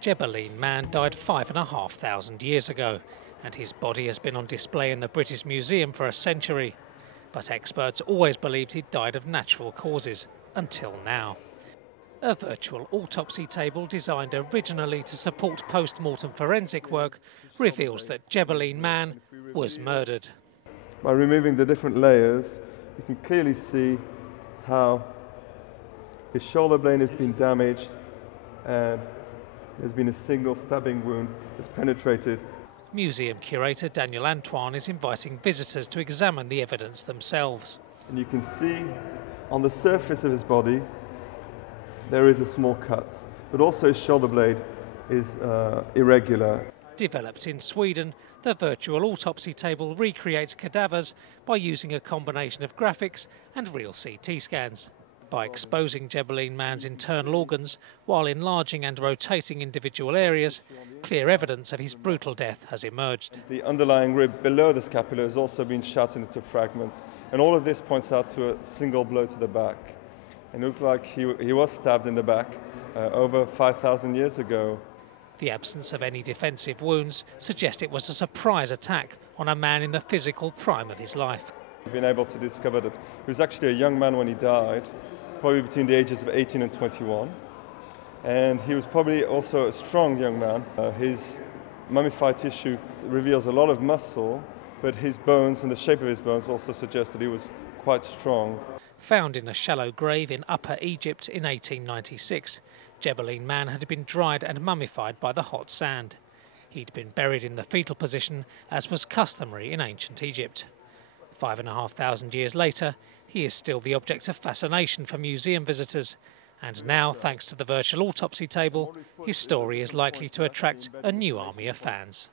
Jebelin man died 5,500 years ago, and his body has been on display in the British Museum for a century. But experts always believed he died of natural causes, until now. A virtual autopsy table designed originally to support post-mortem forensic work reveals that Jebelin man was murdered. By removing the different layers, you can clearly see how his shoulder blade has been damaged and there's been a single stabbing wound that's penetrated. Museum curator Daniel Antoine is inviting visitors to examine the evidence themselves. And you can see on the surface of his body there is a small cut, but also his shoulder blade is irregular. Developed in Sweden, the virtual autopsy table recreates cadavers by using a combination of graphics and real CT scans. By exposing Jebelin man's internal organs while enlarging and rotating individual areas, clear evidence of his brutal death has emerged. The underlying rib below the scapula has also been shattered into fragments, and all of this points out to a single blow to the back. It looked like he was stabbed in the back over 5,000 years ago. The absence of any defensive wounds suggests it was a surprise attack on a man in the physical prime of his life. We've been able to discover that he was actually a young man when he died, probably between the ages of 18 and 21. And he was probably also a strong young man. His mummified tissue reveals a lot of muscle, but his bones and the shape of his bones also suggest that he was quite strong. Found in a shallow grave in Upper Egypt in 1896, Jebelin man had been dried and mummified by the hot sand. He'd been buried in the fetal position, as was customary in ancient Egypt. 5,500 years later, he is still the object of fascination for museum visitors. And now, thanks to the virtual autopsy table, his story is likely to attract a new army of fans.